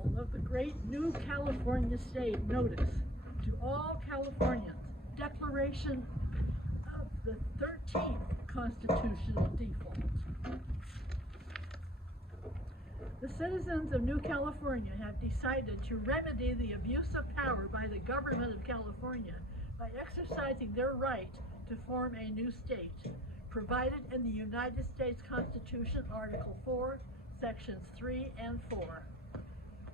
example of the great New California State notice to all Californians, Declaration of the 13th Constitutional Default. The citizens of New California have decided to remedy the abuse of power by the government of California by exercising their right to form a new state, provided in the United States Constitution, Article 4, Sections 3 and 4.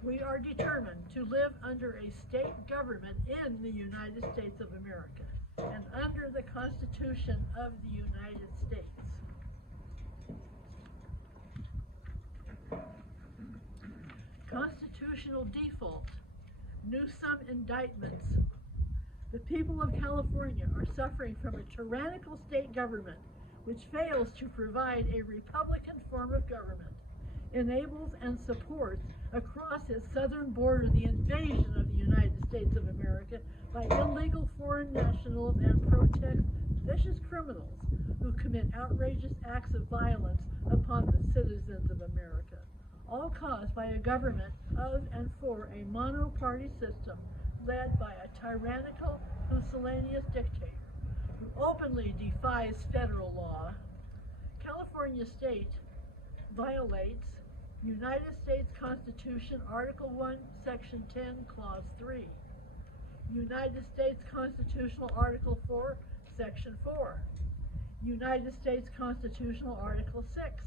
We are determined to live under a state government in the United States of America and under the Constitution of the United States. Constitutional default. Newsom indictments. The people of California are suffering from a tyrannical state government which fails to provide a Republican form of government, enables and supports across its southern border the invasion of the United States of America by illegal foreign nationals and protect vicious criminals who commit outrageous acts of violence upon the citizens of America, all caused by a government of and for a mono-party system led by a tyrannical, pusillanimous dictator who openly defies federal law. California state violates United States Constitution, Article 1, Section 10, Clause 3. United States Constitutional, Article 4, Section 4. United States Constitutional, Article 6.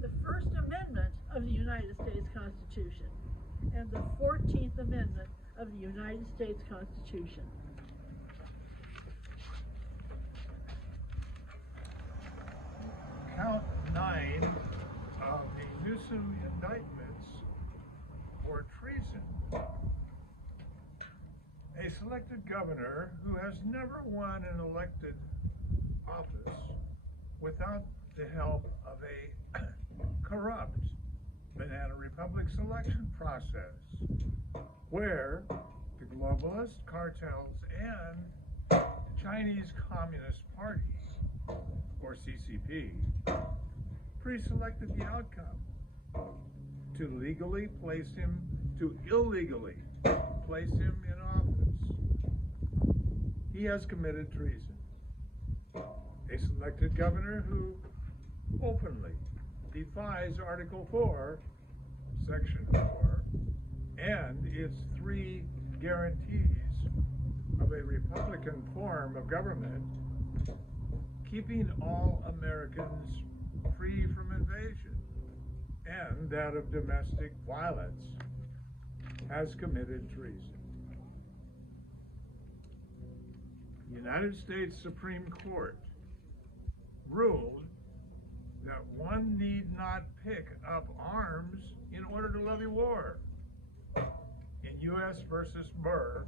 The First Amendment of the United States Constitution and the 14th Amendment of the United States Constitution. Count 9 of the Newsom indictments for treason. A selected governor who has never won an elected office without the help of a corrupt banana republic selection process, where the globalist cartels and Chinese Communist parties, or CCP, pre-selected the outcome to illegally place him in office. He has committed treason. A selected governor who openly defies Article 4, Section 4, and its 3 guarantees of a Republican form of government, keeping all Americans free from invasion and that of domestic violence, has committed treason. The United States Supreme Court ruled that one need not pick up arms in order to levy war. In U.S. versus Burr,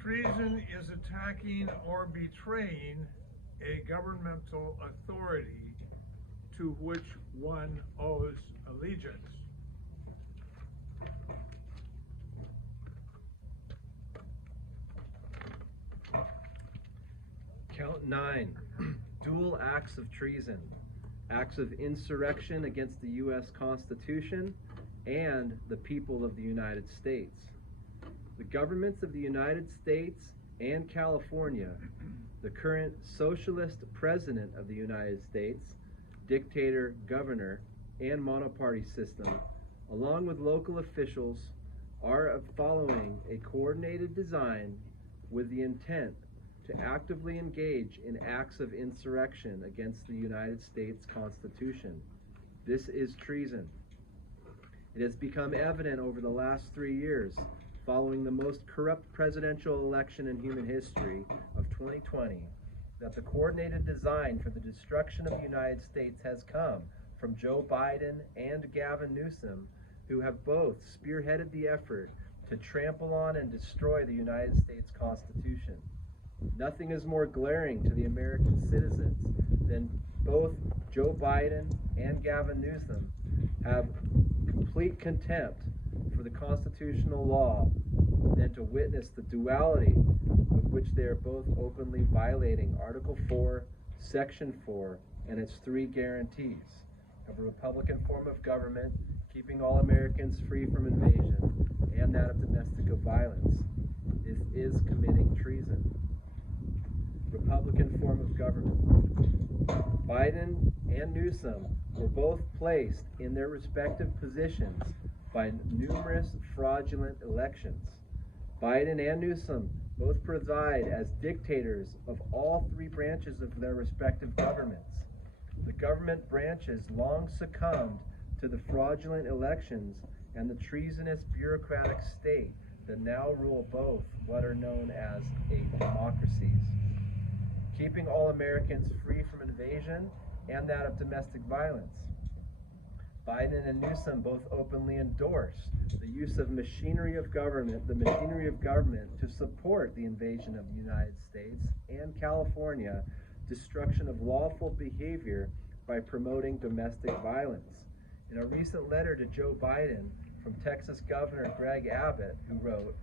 treason is attacking or betraying a governmental authority to which one owes allegiance. Count 9, dual acts of treason, acts of insurrection against the U.S. Constitution and the people of the United States. The governments of the United States and California, the current socialist president of the United States, dictator, governor, and monoparty system, along with local officials, are following a coordinated design with the intent to actively engage in acts of insurrection against the United States Constitution. This is treason. It has become evident over the last 3 years, following the most corrupt presidential election in human history of 2020, that the coordinated design for the destruction of the United States has come from Joe Biden and Gavin Newsom, who have both spearheaded the effort to trample on and destroy the United States Constitution. Nothing is more glaring to the American citizens than both Joe Biden and Gavin Newsom have complete contempt for the constitutional law than to witness the duality with which they are both openly violating Article 4, Section 4, and its 3 guarantees, of a Republican form of government, keeping all Americans free from invasion and that of domestic violence. This is committing treason. Republican form of government. Biden and Newsom were both placed in their respective positions by numerous fraudulent elections. Biden and Newsom both preside as dictators of all three branches of their respective governments. The government branches long succumbed to the fraudulent elections and the treasonous bureaucratic state that now rule both what are known as democracies, keeping all Americans free from invasion and that of domestic violence. Biden and Newsom both openly endorse the use of the machinery of government to support the invasion of the United States and California, destruction of lawful behavior by promoting domestic violence. In a recent letter to Joe Biden from Texas Governor Greg Abbott, who wrote,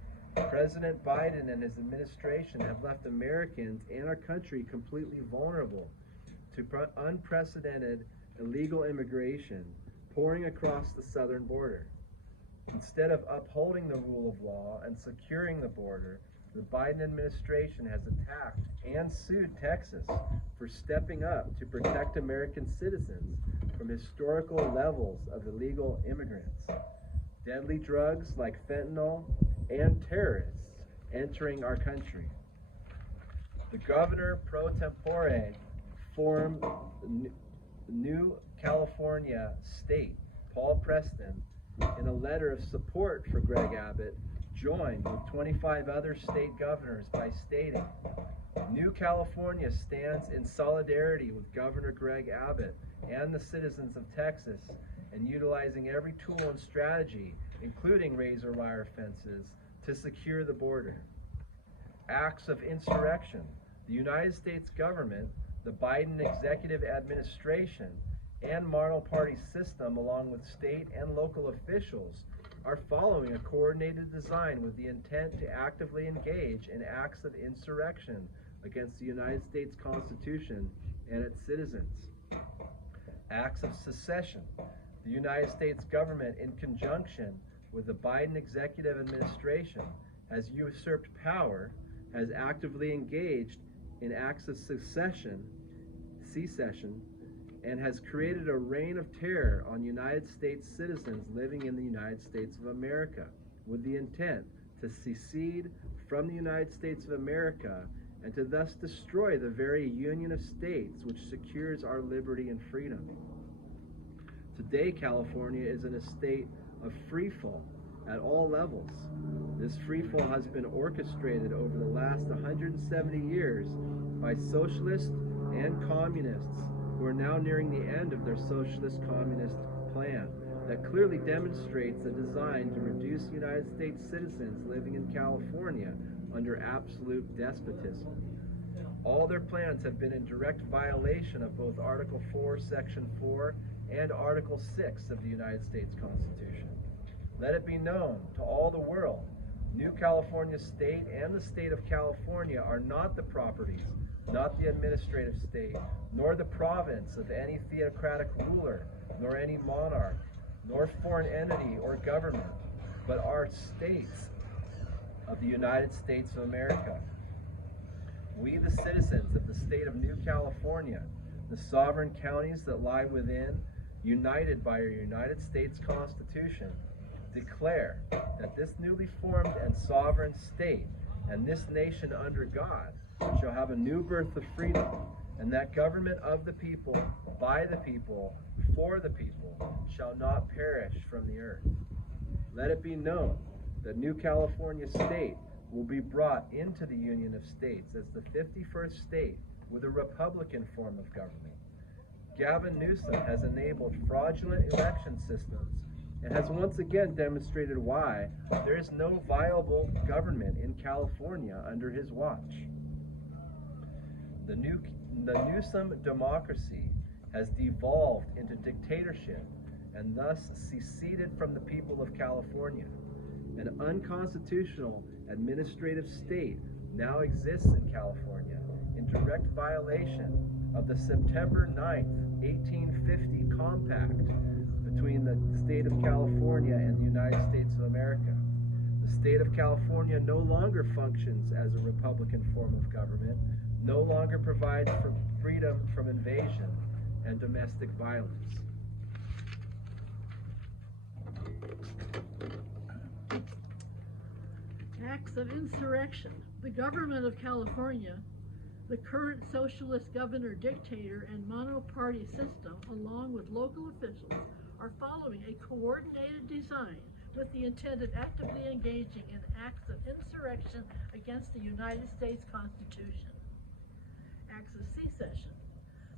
"President Biden and his administration have left Americans and our country completely vulnerable to unprecedented illegal immigration pouring across the southern border. Instead of upholding the rule of law and securing the border, the Biden administration has attacked and sued Texas for stepping up to protect American citizens from historical levels of illegal immigrants, deadly drugs like fentanyl, and terrorists entering our country. The governor pro tempore formed New California State, Paul Preston, in a letter of support for Greg Abbott, joined with 25 other state governors by stating, "New California stands in solidarity with Governor Greg Abbott and the citizens of Texas in utilizing every tool and strategy, including razor wire fences, to secure the border." Acts of insurrection. The United States government, the Biden executive administration, and Marnell Party system, along with state and local officials, are following a coordinated design with the intent to actively engage in acts of insurrection against the United States Constitution and its citizens. Acts of secession. The United States government, in conjunction with the Biden executive administration, has usurped power, has actively engaged in acts of secession, and has created a reign of terror on United States citizens living in the United States of America, with the intent to secede from the United States of America and to thus destroy the very union of states which secures our liberty and freedom. Today, California is in a state of freefall at all levels. This freefall has been orchestrated over the last 170 years by socialists and communists who are now nearing the end of their socialist communist plan that clearly demonstrates a design to reduce United States citizens living in California under absolute despotism. All their plans have been in direct violation of both Article 4, Section 4, and Article 6 of the United States Constitution. Let it be known to all the world, New California State and the state of California are not the properties, not the administrative state, nor the province of any theocratic ruler, nor any monarch, nor foreign entity or government, but are states of the United States of America. We, the citizens of the state of New California, the sovereign counties that lie within, united by our United States Constitution, declare that this newly formed and sovereign state and this nation under God shall have a new birth of freedom, and that government of the people, by the people, for the people, shall not perish from the earth. Let it be known that New California State will be brought into the Union of States as the 51st state with a Republican form of government. Gavin Newsom has enabled fraudulent election systems and has once again demonstrated why there is no viable government in California under his watch. The Newsom democracy has devolved into dictatorship and thus seceded from the people of California. An unconstitutional administrative state now exists in California in direct violation of the September 9th, 1850 compact between the state of California and the United States of America. The state of California no longer functions as a republican form of government, no longer provides for freedom from invasion and domestic violence. Acts of insurrection. The government of California, the current socialist governor dictator and monoparty system, along with local officials, are following a coordinated design with the intent of actively engaging in acts of insurrection against the United States Constitution. Acts of secession.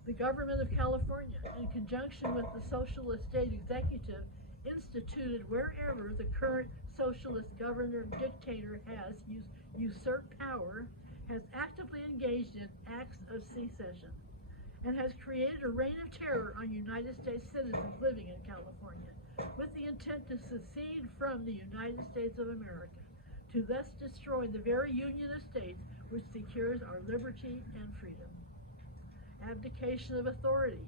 The government of California, in conjunction with the socialist state executive, instituted wherever the current socialist governor dictator has usurped power, has actively engaged in acts of secession, and has created a reign of terror on United States citizens living in California, with the intent to secede from the United States of America, to thus destroy the very union of states which secures our liberty and freedom. Abdication of authority.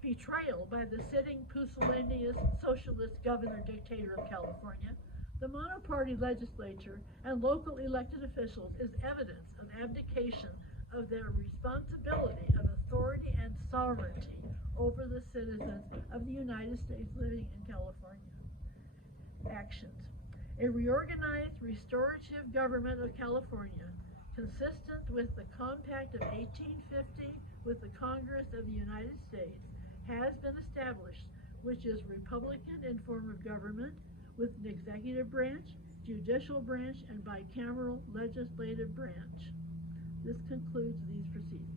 Betrayal by the sitting pusillanimous socialist governor dictator of California, the monoparty legislature, and local elected officials is evidence of abdication of their responsibility of authority and sovereignty over the citizens of the United States living in California. Actions. A reorganized restorative government of California, consistent with the Compact of 1850 with the Congress of the United States, has been established, which is Republican in form of government, with an executive branch, judicial branch, and bicameral legislative branch. This concludes these proceedings.